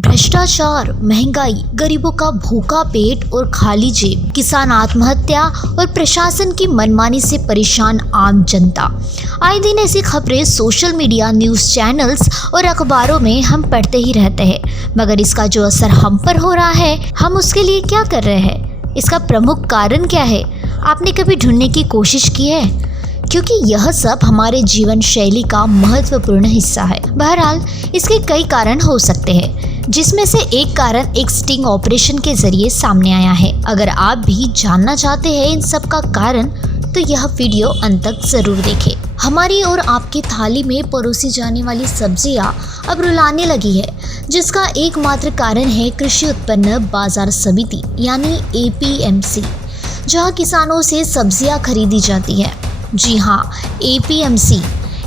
भ्रष्टाचार, महंगाई, गरीबों का भूखा पेट और खाली जेब, किसान आत्महत्या और प्रशासन की मनमानी से परेशान आम जनता। आए दिन ऐसी खबरें सोशल मीडिया, न्यूज़ चैनल्स और अखबारों में हम पढ़ते ही रहते हैं, मगर इसका जो असर हम पर हो रहा है, हम उसके लिए क्या कर रहे हैं? इसका प्रमुख कारण क्या है? आपने कभी ढूंढने की कोशिश की है? क्योंकि यह सब हमारे जीवन शैली का महत्वपूर्ण हिस्सा है। बहरहाल इसके कई कारण हो सकते हैं, जिसमें से एक कारण एक स्टिंग ऑपरेशन के जरिए सामने आया है। अगर आप भी जानना चाहते हैं इन सब का कारण, तो यह वीडियो अंत तक जरूर देखें। हमारी और आपकी थाली में परोसी जाने वाली सब्जियां अब रुलाने लगी है, जिसका एकमात्र कारण है कृषि उत्पन्न बाजार समिति यानी APMC, जहां किसानों से सब्जियां खरीदी जाती है। जी हाँ,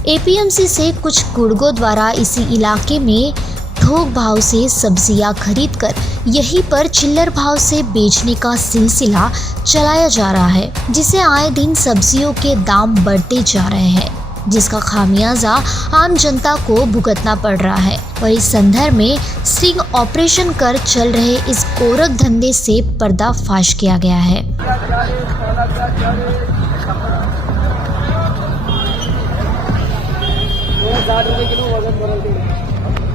APMC से कुछ गुर्गों द्वारा इसी इलाके में थोक भाव से सब्जियां खरीदकर यहीं पर चिल्लर भाव से बेचने का सिलसिला चलाया जा रहा है, जिसे आए दिन सब्जियों के दाम बढ़ते जा रहे हैं, जिसका खामियाजा आम जनता को भुगतना पड़ रहा है। और इस संदर्भ में स्टिंग ऑपरेशन कर चल रहे इस गोरख धंधे से पर्दाफाश किया गया है।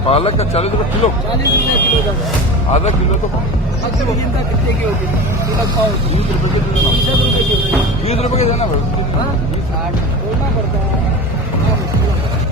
पालक का 40 रुपये किलो, 40 रुपये किलो का आधा किलो तो कितने की होगी? 20 रुपये के देना, 20 रुपये के देना बोलना पड़ता है।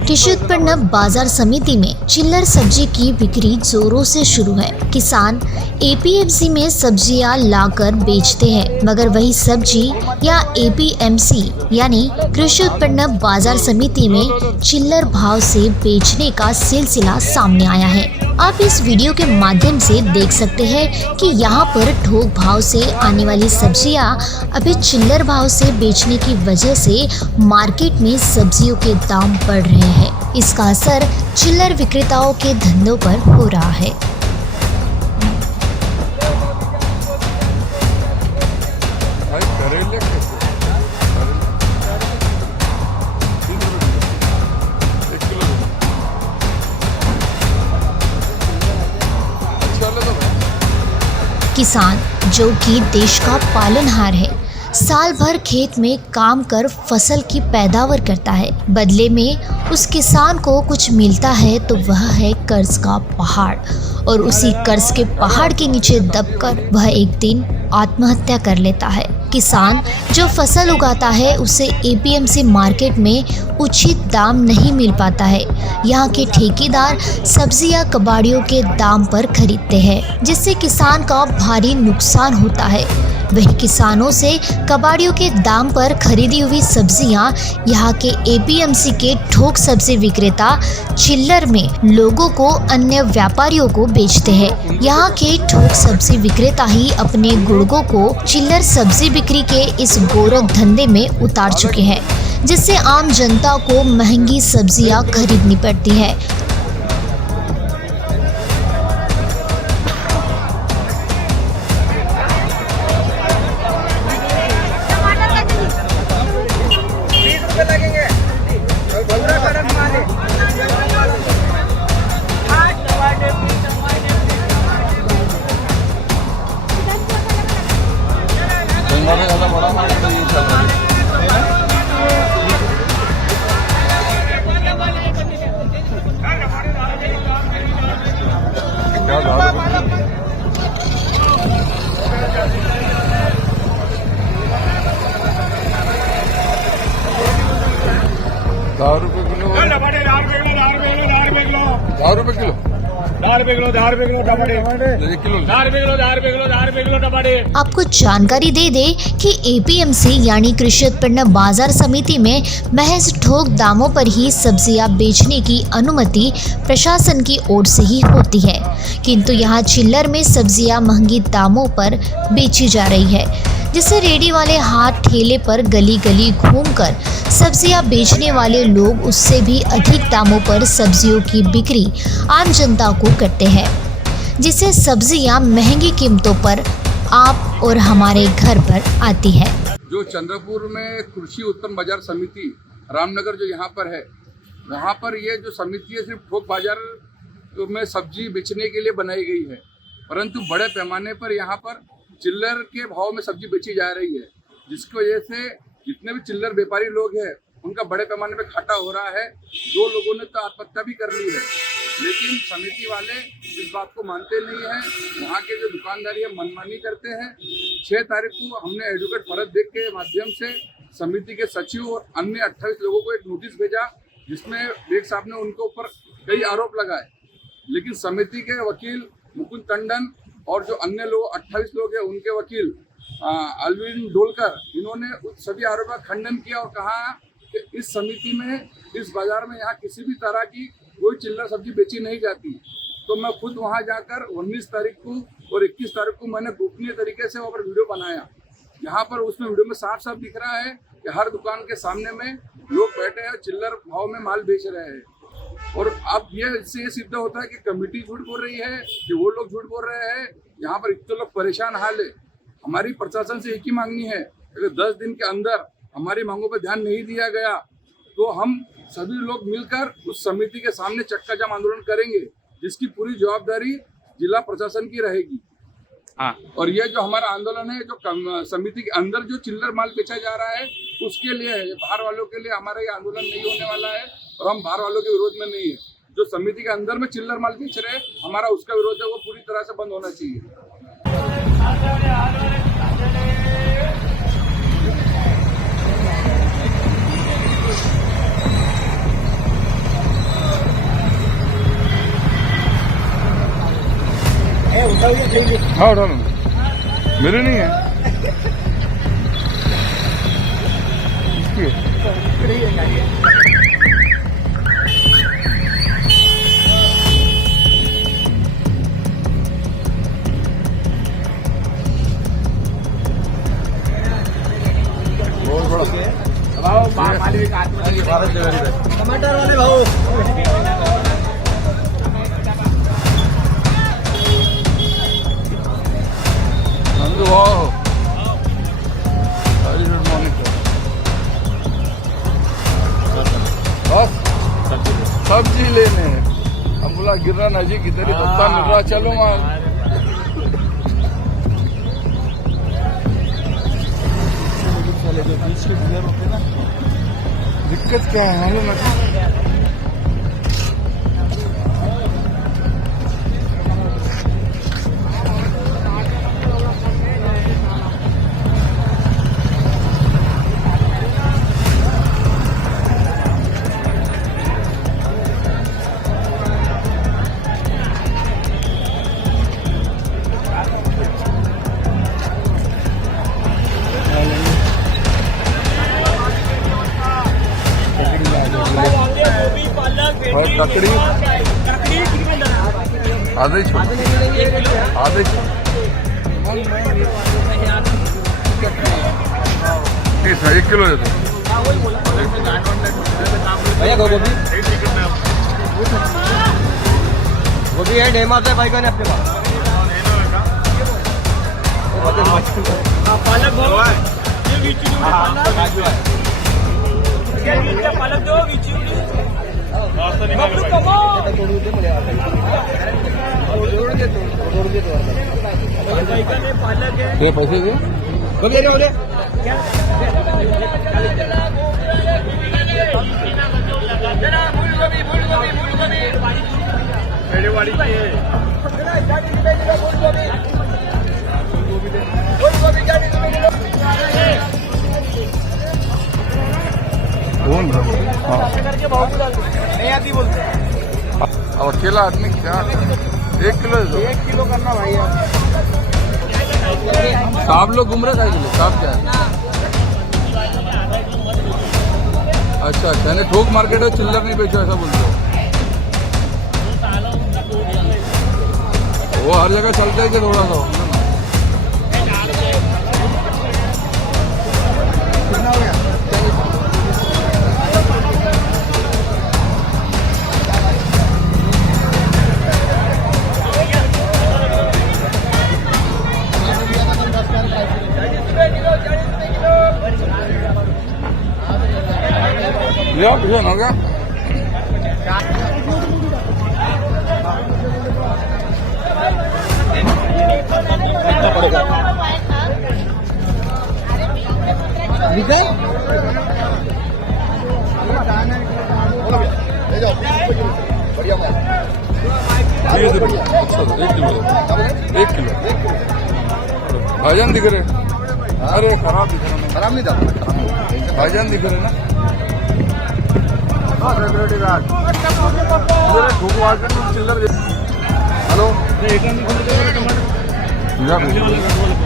कृषि उत्पन्न बाजार समिति में चिल्लर सब्जी की बिक्री जोरों से शुरू है। किसान APMC में सब्जियां लाकर बेचते हैं, मगर वही सब्जी या APMC यानी कृषि उत्पन्न बाजार समिति में चिल्लर भाव से बेचने का सिलसिला सामने आया है। आप इस वीडियो के माध्यम से देख सकते हैं कि यहाँ पर थोक भाव से आने वाली सब्जियां अभी चिल्लर भाव से बेचने की वजह से मार्केट में सब्जियों के दाम बढ़ रहे हैं। इसका असर चिल्लर विक्रेताओं के धंधों पर हो रहा है। करेले कैसे? 1 किलो अच्छा ले दो। किसान, जो कि देश का पालनहार है, साल भर खेत में काम कर फसल की पैदावार करता है। बदले में उस किसान को कुछ मिलता है तो वह है कर्ज का पहाड़, और उसी कर्ज के पहाड़ के नीचे दबकर वह एक दिन आत्महत्या कर लेता है। किसान जो फसल उगाता है उसे APMC मार्केट में उचित दाम नहीं मिल पाता है। यहाँ के ठेकेदार सब्जियां कबाड़ियों के दाम पर खरीदते हैं, जिससे किसान का भारी नुकसान होता है। वही किसानों से कबाड़ियों के दाम पर खरीदी हुई सब्जियां यहाँ के APMC के ठोक सब्जी विक्रेता चिल्लर में लोगों को, अन्य व्यापारियों को बेचते हैं। यहाँ के ठोक सब्जी विक्रेता ही अपने गुर्गों को चिल्लर सब्जी बिक्री के इस गोरख धंधे में उतार चुके हैं, जिससे आम जनता को महंगी सब्जियां खरीदनी पड़ती है। ज़्यादा बड़ा मार्केट तो ये चल रहा है। क्या 10 रुपये किलो, 10 रुपये किलो, 10 रुपये किलो टमाटे। आपको जानकारी दे दे कि APMC यानी कृषि उत्पन्न बाजार समिति में महज ठोक दामों पर ही सब्जियां बेचने की अनुमति प्रशासन की ओर से ही होती है, किंतु यहाँ चिल्लर में सब्जियां महंगी दामों पर बेची जा रही है, जिससे रेडी वाले हाथ ठेले पर गली गली घूमकर सब्जियां बेचने वाले लोग उससे भी अधिक दामों पर सब्जियों की बिक्री आम जनता को करते हैं, जिससे सब्जियां महंगी कीमतों पर आप और हमारे घर पर आती है। जो चंद्रपुर में कृषि उत्पन्न बाजार समिति रामनगर जो यहाँ पर है, वहाँ पर ये जो समिति है सिर्फ थोक बाजार में सब्जी बेचने के लिए बनाई गई है, परंतु बड़े पैमाने पर यहाँ पर चिल्लर के भाव में सब्जी बेची जा रही है, जिसकी वजह से जितने भी चिल्लर व्यापारी लोग हैं उनका बड़े पैमाने पर घाटा हो रहा है। 2 लोगों ने तो आत्महत्या भी कर ली है, लेकिन समिति वाले इस बात को मानते नहीं हैं। वहाँ के जो दुकानदारी है मनमानी करते हैं। 6 तारीख को हमने एडवोकेट फरद बेग के माध्यम से समिति के सचिव और अन्य 28 लोगों को एक नोटिस भेजा, जिसमें बेग साहब ने उनके ऊपर कई आरोप लगाए, लेकिन समिति के वकील मुकुंद टंडन और जो अन्य लोग 28 लोग हैं उनके वकील अलविन डोलकर, इन्होंने उस सभी आरोपों का खंडन किया और कहा कि इस समिति में, इस बाजार में यहाँ किसी भी तरह की कोई चिल्लर सब्जी बेची नहीं जाती। तो मैं खुद वहाँ जाकर 19 तारीख को और 21 तारीख को मैंने गोपनीय तरीके से वहाँ पर वीडियो बनाया। यहाँ पर उसमें वीडियो में साफ साफ दिख रहा है कि हर दुकान के सामने में लोग बैठे हैं, चिल्लर भाव में माल बेच रहे हैं। और अब इससे ये सिद्ध होता है कि कमेटी झूठ बोल रही है कि वो लोग झूठ बोल रहे हैं। यहाँ पर इतने लोग परेशान हाल है। हमारी प्रशासन से एक ही मांगनी है, अगर 10 दिन के अंदर हमारी मांगों पर ध्यान नहीं दिया गया तो हम सभी लोग मिलकर उस समिति के सामने चक्का जाम आंदोलन करेंगे, जिसकी पूरी जवाबदारी जिला प्रशासन की रहेगी। और ये जो हमारा आंदोलन है, जो समिति के अंदर जो चिल्लर माल बेचा जा रहा है उसके लिए है, बाहर वालों के लिए हमारा ये आंदोलन नहीं होने वाला है और हम बाहर वालों के विरोध में नहीं है। जो समिति के अंदर में चिल्लर माल बेच रहे हैं, हमारा उसका विरोध है, वो पूरी तरह से बंद होना चाहिए। हाँ उठा लो, मेरे नहीं है। टमाटर वाले भाऊ सब्जी लेने हम बोला गिरना नजी की तेरी बत्ता मिल रहा, चलो वहाँ दिक्कत क्या है मालूम है? ककड़ी आधे आधे ठीक है, 1 किलो दे दो भैया। गोभी है, डेमा से भाई अपने पास पालक पालक दो ये पैसे दे नहीं आती बोलते। अब अकेला आदमी क्या 1 किलो दे दो। 1 किलो करना भाई। आप लोग घूम रहे थे, साहब क्या है? अच्छा अच्छा, यानी थोक मार्केट है, चिल्लर नहीं बेचो ऐसा बोलते हो? वो हर जगह चलता है कि थोड़ा सा हो गया। बढ़िया माल ये इधर 1 किलो भाईजान दिख रहे अरे खराब दिख रहा खराब नहीं था भाईजान दिख रहे ना चिल्लर हेलो या भेजो.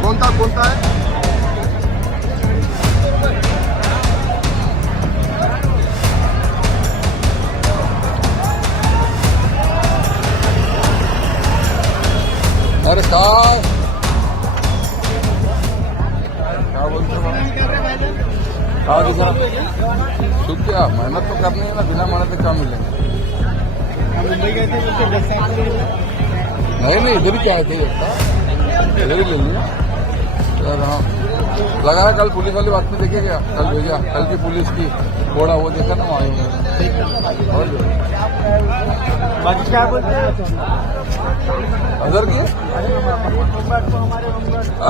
कोणता आहे अरे काय बोलते हो हाँ दिख रहा तू क्या मेहनत तो करनी है ना बिना मेहनत क्या मिलेगा नहीं इधर ही क्या है इधर ही ले लिया यार हाँ लगा रहा कल पुलिस वाली बात में देखे क्या कल भेजा कल की पुलिस की घोड़ा वो देखा ना वहाँ और बाकी क्या बोलते हैं अदर किए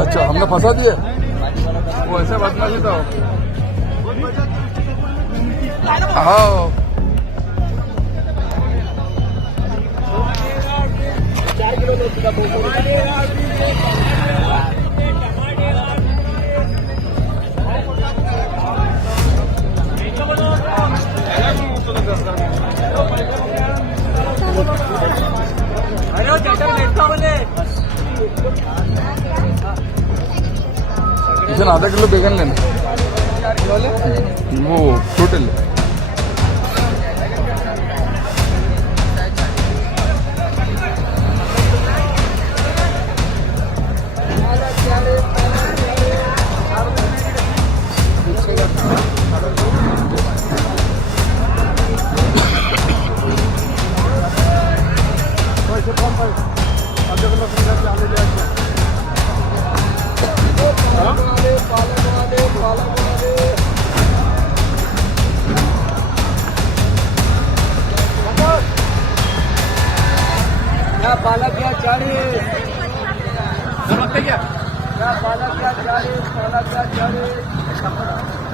अच्छा हमने फंसा दिए वो ऐसे बदमाशी था हाँ किशन आधा किलो बैगन लेना वो टोटल पालक या 40 क्या पालक या 40 पालक या 40